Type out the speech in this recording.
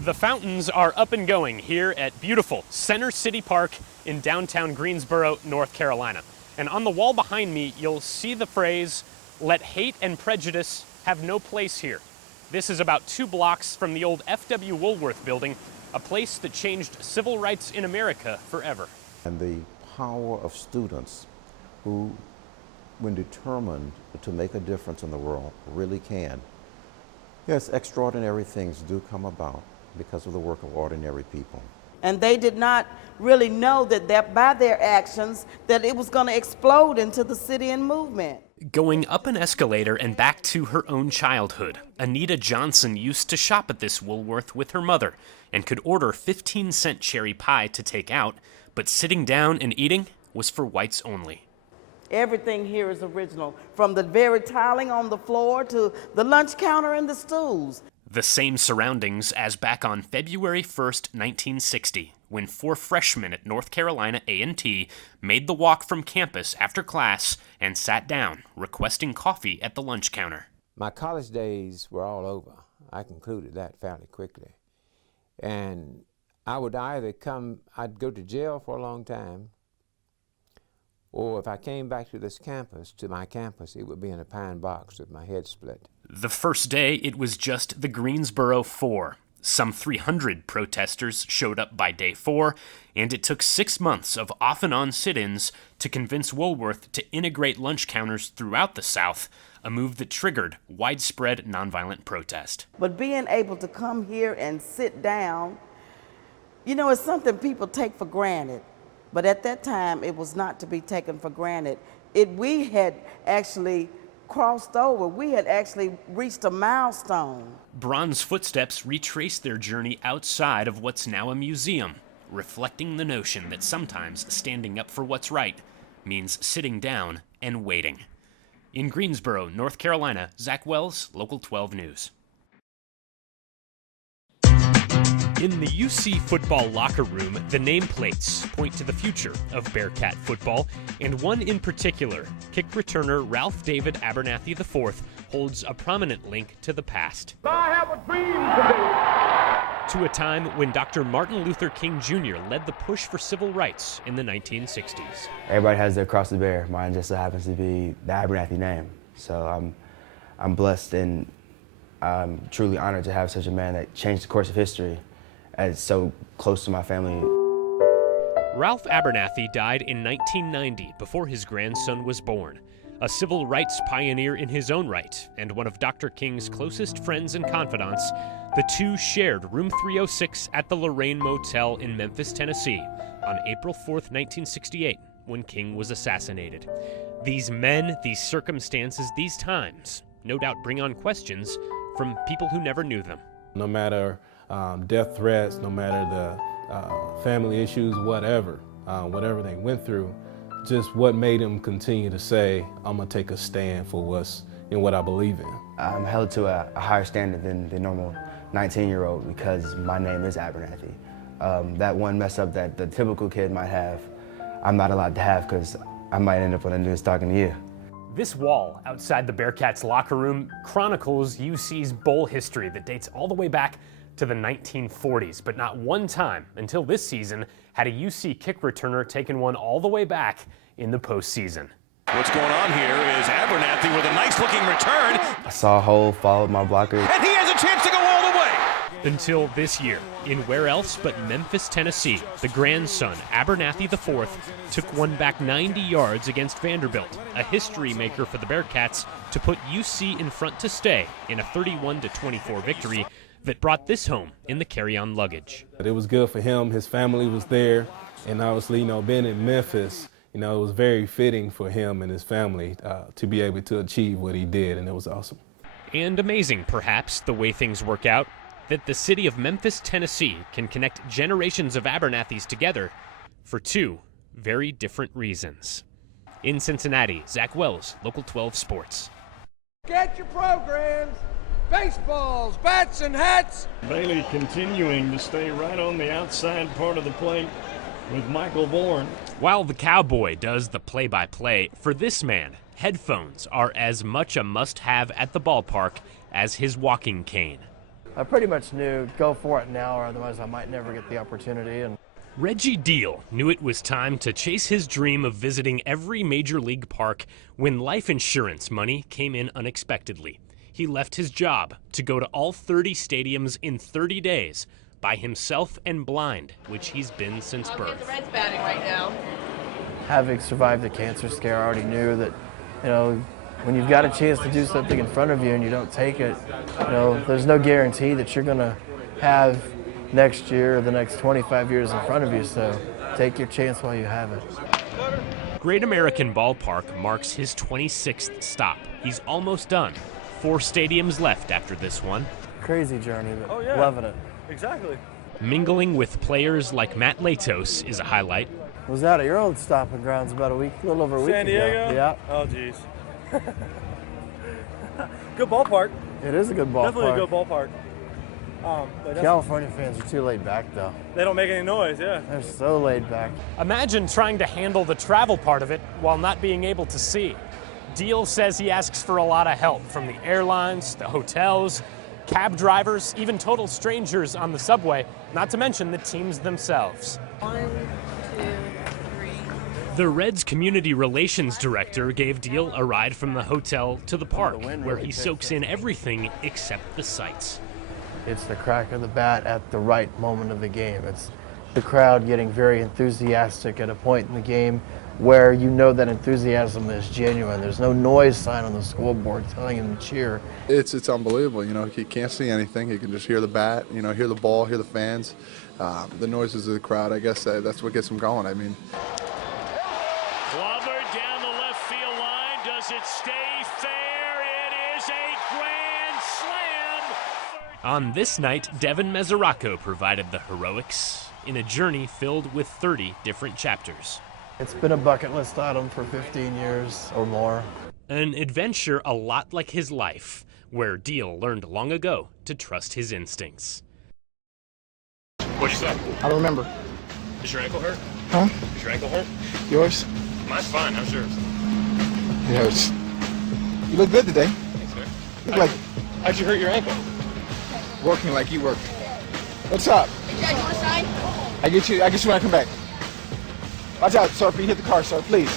The fountains are up and going here at beautiful Center City Park in downtown Greensboro, North Carolina. And on the wall behind me, you'll see the phrase, "Let hate and prejudice have no place here." This is about 2 blocks from the old F.W. Woolworth building, a place that changed civil rights in America forever. And the power of students who, when determined to make a difference in the world, really can. Yes, extraordinary things do come about because of the work of ordinary people. And they did not really know that by their actions that it was going to explode into the city and movement. Going up an escalator and back to her own childhood, Anita Johnson used to shop at this Woolworth with her mother and could order 15-cent cherry pie to take out, but sitting down and eating was for whites only. Everything here is original, from the very tiling on the floor to the lunch counter and the stools. The same surroundings as back on February 1st, 1960, when 4 freshmen at North Carolina A&T made the walk from campus after class and sat down, requesting coffee at the lunch counter. My college days were all over. I concluded that fairly quickly. And I would either I'd go to jail for a long time, or if I came back to my campus, it would be in a pine box with my head split. The first day, it was just the Greensboro 4. Some 300 protesters showed up by day 4, and it took 6 months of off-and-on sit-ins to convince Woolworth to integrate lunch counters throughout the South, a move that triggered widespread nonviolent protest. But being able to come here and sit down, it's something people take for granted. But at that time, it was not to be taken for granted. We had actually crossed over. We had actually reached a milestone. Bronze footsteps retrace their journey outside of what's now a museum, reflecting the notion that sometimes standing up for what's right means sitting down and waiting. In Greensboro, North Carolina, Zach Wells, Local 12 News. In the UC football locker room, the nameplates point to the future of Bearcat football, and one in particular, kick returner Ralph David Abernathy IV, holds a prominent link to the past. I have a dream today. To a time when Dr. Martin Luther King Jr. led the push for civil rights in the 1960s. Everybody has their cross to bear. Mine just so happens to be the Abernathy name. So I'm blessed and I'm truly honored to have such a man that changed the course of history as so close to my family. Ralph Abernathy died in 1990 before his grandson was born. A civil rights pioneer in his own right, and one of Dr. King's closest friends and confidants, the two shared room 306 at the Lorraine Motel in Memphis, Tennessee, on April 4th, 1968, when King was assassinated. These men, these circumstances, these times, no doubt bring on questions from people who never knew them. No matter death threats, no matter the family issues, whatever they went through, just what made them continue to say, I'm gonna take a stand for what I believe in. I'm held to a higher standard than the normal 19-year-old because my name is Abernathy. That one mess up that the typical kid might have, I'm not allowed to have because I might end up on the news talking to you. This wall outside the Bearcats locker room chronicles UC's bowl history that dates all the way back to the 1940s, but not one time until this season had a UC kick returner taken one all the way back in the postseason. What's going on here is Abernathy with a nice-looking return. I saw a hole, followed my blocker. And he has a chance to go all the way. Until this year, in where else but Memphis, Tennessee, the grandson, Abernathy IV, took one back 90 yards against Vanderbilt, a history maker for the Bearcats, to put UC in front to stay in a 31-24 victory that brought this home in the carry-on luggage. It was good for him, his family was there, and obviously, being in Memphis, it was very fitting for him and his family to be able to achieve what he did, and it was awesome. And amazing, perhaps, the way things work out, that the city of Memphis, Tennessee can connect generations of Abernathys together for 2 very different reasons. In Cincinnati, Zach Wells, Local 12 Sports. Get your programs. Baseballs, bats, and hats. Bailey continuing to stay right on the outside part of the plate with Michael Bourne. While the Cowboy does the play-by-play, for this man, headphones are as much a must-have at the ballpark as his walking cane. I pretty much knew go for it now or otherwise I might never get the opportunity. And Reggie Deal knew it was time to chase his dream of visiting every major league park when life insurance money came in unexpectedly. He left his job to go to all 30 stadiums in 30 days by himself and blind, which he's been since birth. The Reds batting right now. having survived the cancer scare, I already knew that, when you've got a chance to do something in front of you and you don't take it, there's no guarantee that you're going to have next year or the next 25 years in front of you, so take your chance while you have it. Great American Ballpark marks his 26th stop. He's almost done. 4 stadiums left after this one. Crazy journey, but loving it. Exactly. Mingling with players like Matt Latos is a highlight. Was out at your old stomping grounds about a little over a week San Diego? ago. Yeah. Oh, geez. Good ballpark. It is a good ballpark. Definitely a good ballpark. But California fans are too laid back, though. They don't make any noise, yeah. They're so laid back. Imagine trying to handle the travel part of it while not being able to see. Deal says he asks for a lot of help from the airlines, the hotels, cab drivers, even total strangers on the subway, not to mention the teams themselves. 1, 2, 3. The Reds community relations director gave Deal a ride from the hotel to the park, where he soaks in everything except the sights. It's the crack of the bat at the right moment of the game. It's the crowd getting very enthusiastic at a point in the game where you know that enthusiasm is genuine. There's no noise sign on the scoreboard telling him to cheer. It's unbelievable. He can't see anything. He can just hear the bat, hear the ball, hear the fans, the noises of the crowd. I guess that's what gets him going. I mean. Glover down the left field line. Does it stay fair? It is a grand slam. On this night, Devin Mesoraco provided the heroics in a journey filled with 30 different chapters. It's been a bucket list item for 15 years or more. An adventure a lot like his life, where Deal learned long ago to trust his instincts. What'd you say? I don't remember. Is your ankle hurt? Huh? Is your ankle hurt? Yours? Mine's fine. How's yours? It hurts. You look good today. Thanks, sir. Look like How'd you hurt your ankle? working like you work. What's up? Hey, Dad, you want to sign? I get you when I come back. Watch out, sir. If you hit the car, sir, please.